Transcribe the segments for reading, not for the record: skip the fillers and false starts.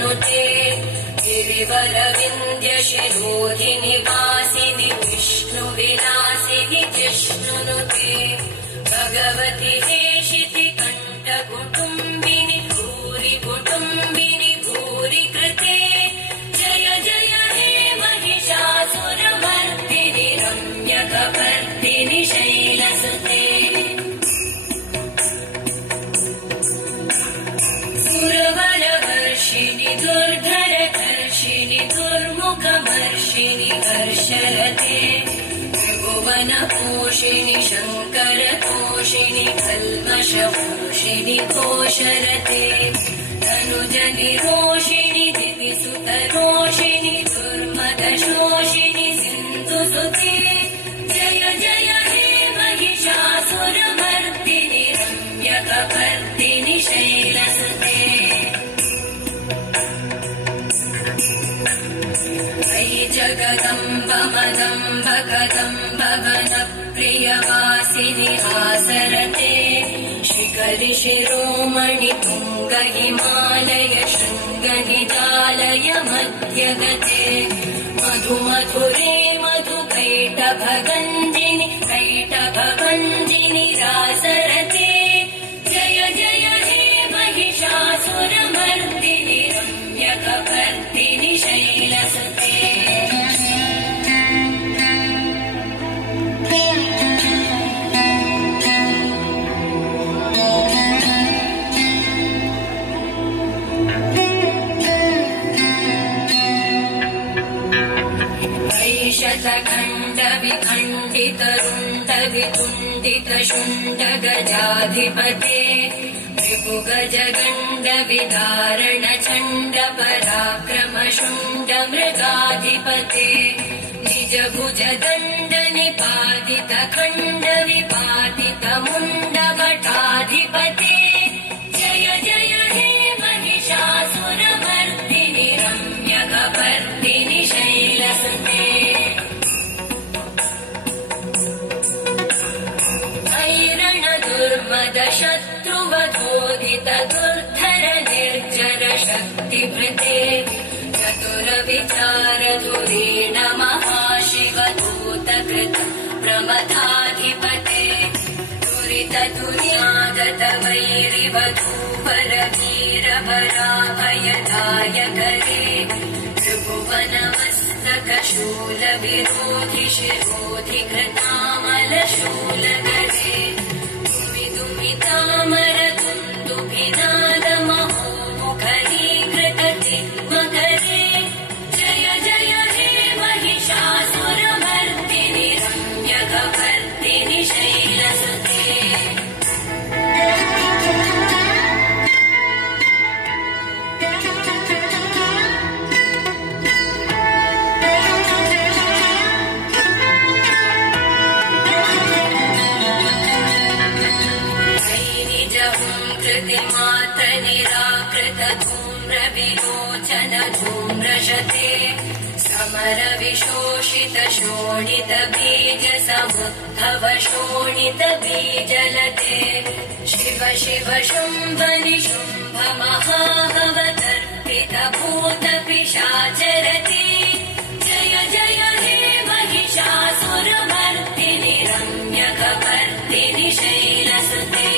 तनुते गिरिवरविन्द्यशिरोधिनि वासिनि विष्णुविलासिनि जिष्णुनुते भगवति हेशिति कण्ठकुटुम्बिनि भूरि कुटुम्बिनि भूरि कृते जय जय हे महिषासुरमर्दिनि रम्यकपर्दिनि शैलसुते सुरवरवर्षिणि दुर्धरधर्षिणि दुर्मुखमर्षिणि हर्षरते त्रिभुवनपोषिणि शङ्करतोषिणि कल्मषपोषिणि घोषरते तनुजनिरोषिणि दिविसुतरोषिणि दुर्मदशोषिणि सिन्धुसुते जय जय हे महिषासुरमर्दिनि रम्यकपर्दिनि शैलसुते अयि जगदम्ब मदम्ब कदम्ब वनप्रियवासिनि हासरते शिखरि शिरोमणि तुङ्ग हिमालय शृङ्गनिजालय मध्यगते मधुमधुरे मधुकैटभगञ्जिनि कैटभभञ्जिनि रासरते जय जय हे महिषासुरमर्दिनि रम्यकपर्दिनि शैलसुते शतखण्डविखण्डितरुण्डवितुण्डितशुण्डगजाधिपते त्रिभुगजगण्डविदारण चण्ड पराक्रम शुण्डमृगाधिपते निजभुजदण्ड निपातित खण्डविपातित मुण्डभटाधिपते जय जय हे महिषासुरमर्दिनि रम्यकपर्दिनि शैलसुते शत्रुवधोदित दुर्धर निर्जर शक्तिभृते चतुरविचार धुरीण महाशिवदूतकृत प्रमथाधिपते दुरित दुर्यागत वैरिवधूवर वीरभराभयदायकरे त्रिभुवनमस्तक शूल विरोधि शिरोधि कृतामलशूलगरे तामरतुन्दुभिनादमहोमुखरीकृतति मकरे जय जय हे महिषासुरमर्दिनि रम्यकपर्दिनि शैलसुते मात्र निराकृत धूम्र विलोचन धूम्रशते समर विशोषित शोणित बीज समुद्भव शोणित बीजलते शिव शिव शुम्भ निशुम्भ महाभवतर्पित भूत पिशाचरते जय जय हे महिषासुरमर्दिनि रम्यकपर्दिनि शैलसुते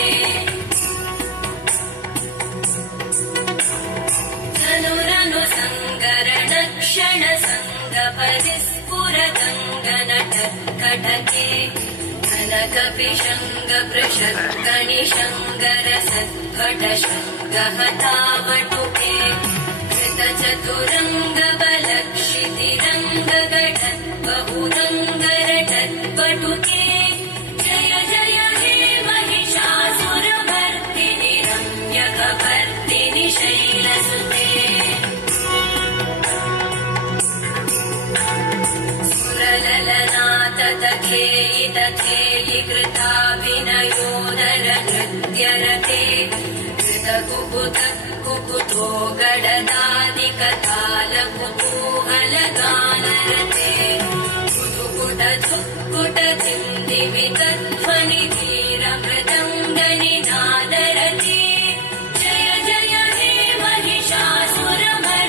क्षण संग परिस्फुरदङ्गनटकटके कनकपिशङ्ग पृषङ्गनिशङ्गर सद्भटशङ्गहतावटुके कृतचतुरङ्ग बलक्षितिरङ्गगढत् बहुरङ्गरटत्पटुके जय जय हे महिषासुरमर्दिनि रम्यकपर्दिनि शैलसुते तथेयि तथेयि कृताभिनयोदर नृत्यरते कृतकुकुत कुकुतो गडदादिकताल कुतूहलगानरते कुतुकुट धुक्कुट दिन्दिमितध्वनि धीरमृदङ्गनिनादरते जय जय हे महिषासुरमर्दिनि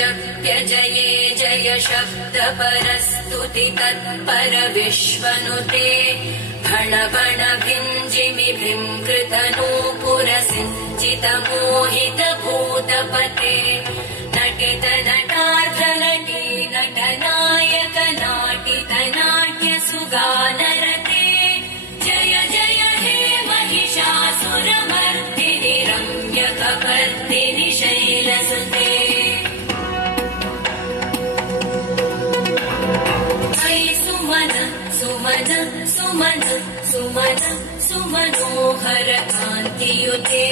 जये जय शब्द परस्तुति तत्पर विश्वनुते भण भण भिञ्जिमि भृङ्कृत नूपुर सिञ्चित मोहित भूतपते नटित नटार्थ नटी नटनायक नाटित नाट्य सुगानरते जय जय हे महिषासुरमर्दिनि रम्यकपर्दिनि शैलसुते सुमन सुमन सुमनोहर कान्तियुते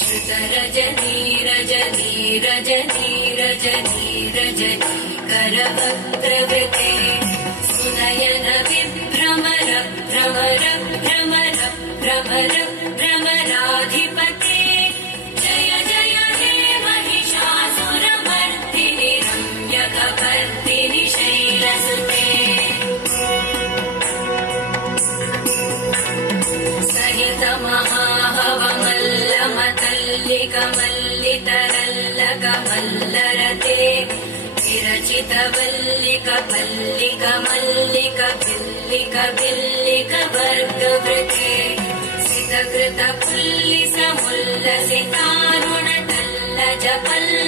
श्रुत रजनी रजनी रजनी रजनी रजनी करवक्त्रवृते सुनयन विभ्रमर भ्रमर भ्रमर भ्रमर भ्रमराधिपते जय जय हे महिषासुरमर्दिनि रम्यकपर्दिनि शैलसुते सहित महाहवमल्लमतल्लिकमल्लितरल्लकमल्लरते विरचित वल्लिक पल्लिक मल्लिक बिल्लिक बिल्लिक वर्गवृते सितकृत पुल्लिस मुल्लसितारुण तल्लज पल्ल